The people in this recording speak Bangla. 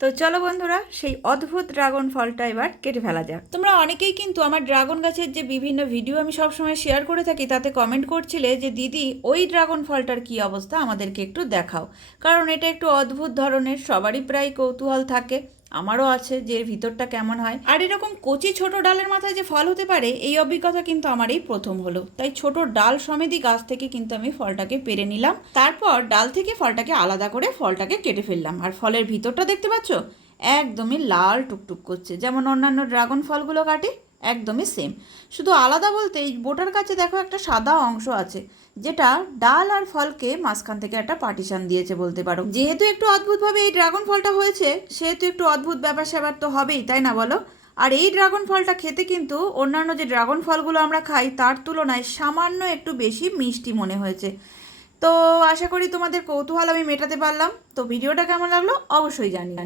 তো চলো বন্ধুরা, সেই অদ্ভুত ড্রাগন ফলটা এবার কেটে ফেলা যাক। তোমরা অনেকেই কিন্তু আমার ড্রাগন গাছের যে বিভিন্ন ভিডিও আমি সবসময় শেয়ার করে থাকি তাতে কমেন্ট করছিলে যে দিদি ওই ড্রাগন ফলটার কী অবস্থা আমাদেরকে একটু দেখাও, কারণ এটা একটু অদ্ভুত ধরনের, সবারই প্রায় কৌতূহল থাকে, আমারও আছে যে এর ভিতরটা কেমন হয়। আর এরকম কচি ছোট ডালের মাথায় যে ফল হতে পারে এই অভিজ্ঞতা কিন্তু আমার এই প্রথম হলো। তাই ছোট ডাল সমেতই গাছ থেকে কিন্তু আমি ফলটাকে পেরে নিলাম, তারপর ডাল থেকে ফলটাকে আলাদা করে ফলটাকে কেটে ফেললাম। আর ফলের ভিতরটা দেখতে পাচ্ছ একদমই লাল টুকটুক করছে, যেমন অন্যান্য ড্রাগন ফলগুলো কাটে একদমই সেম। শুধু আলাদা বলতে এই বোটার কাছে দেখো একটা সাদা অংশ আছে, যেটা ডাল আর ফলকে মাঝখান থেকে একটা পার্টিশন দিয়েছে বলতে পারো। যেহেতু একটু অদ্ভুতভাবে এই ড্রাগন ফলটা হয়েছে, সেহেতু একটু অদ্ভুত ব্যাপার স্যাপার তো হবেই, তাই না বলো? আর এই ড্রাগন ফলটা খেতে কিন্তু অন্যান্য যে ড্রাগন ফলগুলো আমরা খাই তার তুলনায় সামান্য একটু বেশি মিষ্টি মনে হয়েছে। তো আশা করি তোমাদের কৌতূহল আমি মেটাতে পারলাম। তো ভিডিওটা কেমন লাগলো অবশ্যই জানিও।